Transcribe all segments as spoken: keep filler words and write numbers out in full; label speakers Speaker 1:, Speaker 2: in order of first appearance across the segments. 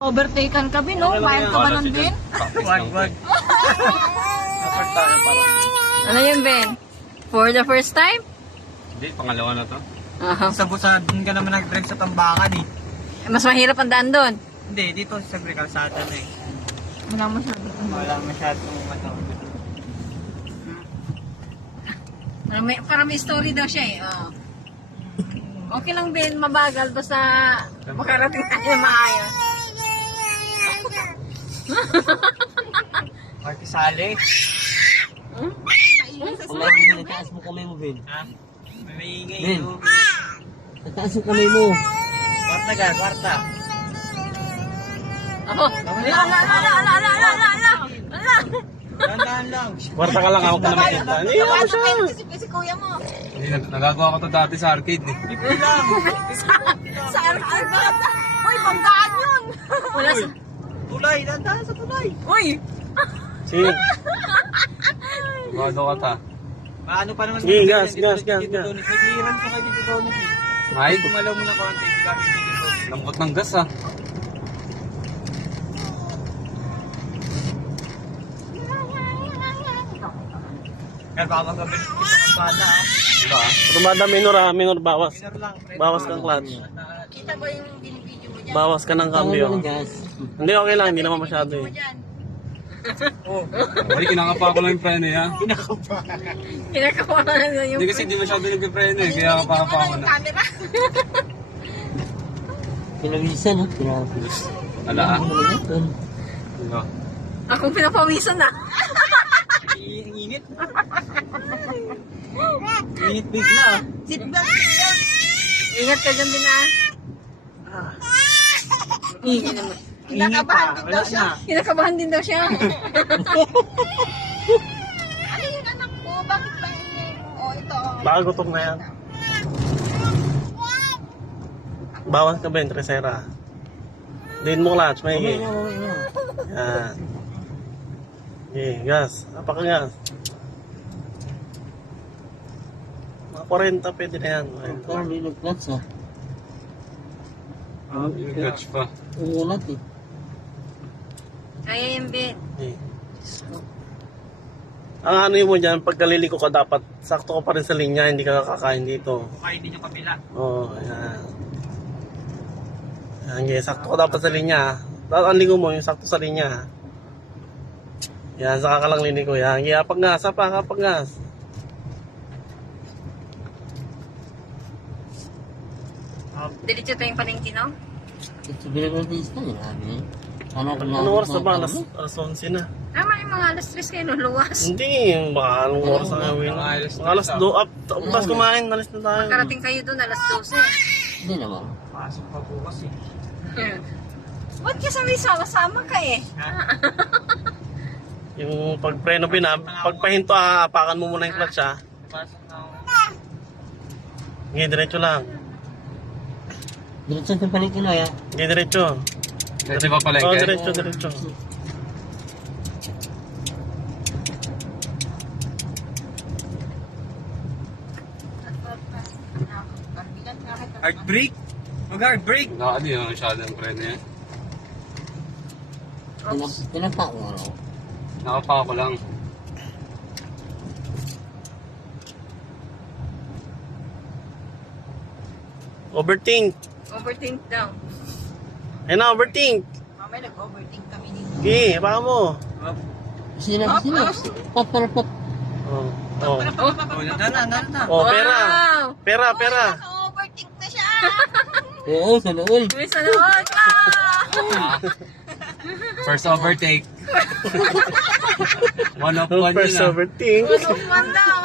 Speaker 1: Overtaken ka, Bin, no? Bayad ka ba nun, Bin?
Speaker 2: Wag, wag.
Speaker 1: Ano yun, Ben? For the first time?
Speaker 3: Hindi, pangalawa na to.
Speaker 1: Aha.
Speaker 2: Sa busa, dun ka naman nag-drive sa Tambakan eh.
Speaker 1: Mas mahirap ang daan doon.
Speaker 2: Hindi, dito sa Kalsada na eh.
Speaker 1: Wala masyado.
Speaker 2: Wala masyadong ano.
Speaker 1: Para may, para may story daw siya eh. Oh. Okay lang, Ben, mabagal basta makarating tayo na maayos.
Speaker 2: Marquisale.
Speaker 1: Hmm?
Speaker 4: Kamay mo, nataas mo kamay mo, Ben.
Speaker 2: Ha? May maingay
Speaker 4: Ben.
Speaker 2: yun.
Speaker 4: Nataas mo kamay mo.
Speaker 2: Kwarta ka, kwarta.
Speaker 1: Ako. Ala, ala, ala, ala, ala, ala, ala, ala. Ala.
Speaker 2: Tandaan lang.
Speaker 3: Kwarta ka lang, ako ka na makita. Hindi ako
Speaker 1: Napasok
Speaker 3: siya.
Speaker 1: kayo kasi si kuya mo.
Speaker 3: Hindi, nag- nagagawa ko to dati sa arcade eh.
Speaker 2: Libre lang.
Speaker 1: Sa arcade. Uy, banggaan yun. Wala sa...
Speaker 2: Tulay, tandaan sa tulay.
Speaker 1: Uy.
Speaker 3: Sige. Gado ka ta.
Speaker 2: Maano pa naman.
Speaker 3: Sige,
Speaker 2: dito,
Speaker 3: gas,
Speaker 2: dito,
Speaker 3: gas,
Speaker 2: dito,
Speaker 3: gas,
Speaker 2: dito,
Speaker 3: gas.
Speaker 2: Tony. Nag-iiran ka kayo dito, Tony.
Speaker 3: Ay,
Speaker 2: Kumalaw mo na konti. Hindi kami dito, Tony.
Speaker 3: lambot ng gas ah.
Speaker 2: Kaya baka magkabilis dito kung bala ha.
Speaker 3: Diba ah?
Speaker 5: Rumada minor ah, minor bawas.
Speaker 2: Minor lang. pre.
Speaker 5: Bawas kang clutch.
Speaker 1: Kita ba yung binibidyo mo dyan?
Speaker 5: Bawas ka ng
Speaker 4: Tama
Speaker 5: cambio.
Speaker 4: mo ng gas.
Speaker 5: Hindi, okay lang, hindi naman masyado eh.
Speaker 1: Dyan.
Speaker 2: Oh.
Speaker 3: Hindi, kinakapa ko lang yung preno eh, ha.
Speaker 1: Kinakawa na lang yung...
Speaker 3: Hindi kasi di masyado nagpipreno eh, kaya kapapa ko na.
Speaker 1: camera.
Speaker 4: Pinawisan, ha? Pinawisan.
Speaker 3: Ala ah.
Speaker 4: Ano naman ito?
Speaker 3: Diba?
Speaker 1: Akong pinapawisan na.
Speaker 2: Ang init. Init bigla ah.
Speaker 1: Seatbelt, seatbelt. Ingat ka dyan din ah. Ingat naman. Kinakabahan din daw
Speaker 2: Wala
Speaker 1: siya.
Speaker 2: na.
Speaker 1: Kinakabahan din daw siya. Ano yung anak mo? Bakit ba ingay mo? Oh, ito.
Speaker 5: Baka gutom na yan. Bawas ka, Ben, Tresera. Diin mo clutch, may
Speaker 4: Okay
Speaker 5: higi.
Speaker 4: na, okay na.
Speaker 5: Yan. Okay, gas. Apa ka gas? Mga forty, pwede na yan.
Speaker 4: Parang hindi nag-clutch, ha?
Speaker 3: Yung clutch pa.
Speaker 4: Umulat, eh.
Speaker 1: Kaya yung bit.
Speaker 5: Okay. Ang ano yun mo dyan, pag kaliliko ka dapat, sakto ka pa rin sa linya, hindi ka kakain dito.
Speaker 2: Kukain din yung kabila.
Speaker 5: Oo, oh, yan. Yan, okay, sakto ka dapat sa linya. Tapos ang ligo mo, yung sakto sa linya. Yan, saka ka lang liliko. Yan, yeah, pag gas, pa, kapag gas.
Speaker 1: Diretso tayong palengke, no?
Speaker 4: Ito binagultis na, yun, sabi niya. Hanap na.
Speaker 5: Anong oras na ba? Alas, alas onse na.
Speaker 1: Tama yung mga alas tres kayo luluwas.
Speaker 5: Hindi, baka anong oras na gawin.
Speaker 3: Mga alas
Speaker 5: Mga alas do, up, tapos kumain, alas na tayo.
Speaker 1: Makarating kayo doon alas dose.
Speaker 4: Hindi naman.
Speaker 2: Pasok pa bukas eh.
Speaker 1: Ba't kasi may sama-sama ka eh?
Speaker 5: Yung pagpreno pinab, pagpahinto ah, apakan mo muna yung clutch ah.
Speaker 2: Pasok na ako.
Speaker 5: Hindi, diretso lang.
Speaker 4: Diretso sa palikinoy, ha?
Speaker 5: Hindi, diretso.
Speaker 3: Diretso ba pala
Speaker 5: Oo,
Speaker 3: yung
Speaker 5: diretso, diretso.
Speaker 2: Hard brake? Mag-hard brake.
Speaker 3: Wala ano yun, masyado yung preno yan.
Speaker 4: Pinap- Pinapa ko, ano?
Speaker 3: Nakapa ko lang.
Speaker 5: Overthink.
Speaker 1: Overthink daw.
Speaker 5: Ayun na, overthink.
Speaker 1: Mamaya nag-overthink kami dito.
Speaker 5: Okay, baka mo.
Speaker 4: Sino, sino? Pat, pat, pat.
Speaker 5: Oh, oh.
Speaker 2: Oh, nandun na, nandun na.
Speaker 5: Oh, pera.
Speaker 1: Wow!
Speaker 5: Pera, pera.
Speaker 1: Naka-overthink na siya!
Speaker 4: Oo, sana all.
Speaker 1: May sanood ka!
Speaker 3: First overtake. One of one
Speaker 5: First
Speaker 3: yun ah.
Speaker 5: overthink.
Speaker 1: Tulog man daw!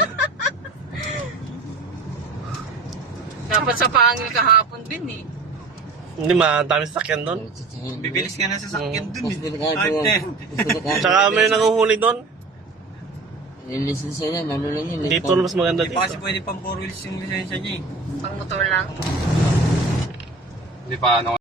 Speaker 1: Dapat sa pangil kahapon din eh.
Speaker 5: Hindi, madami sasakyan doon.
Speaker 2: Bibilis ka na sa sakyan dun
Speaker 4: Mas
Speaker 2: eh.
Speaker 4: delikado.
Speaker 2: Hard na eh.
Speaker 4: Mas delikado.
Speaker 5: Tsaka may nanguhuli doon.
Speaker 4: Yung lisensya niya, ano lang yun.
Speaker 5: Dito mas maganda
Speaker 2: Hindi
Speaker 5: dito.
Speaker 2: pa kasi pwede pang four wheels yung lisensya niya eh.
Speaker 1: Pang motor lang.
Speaker 3: Hindi pa ano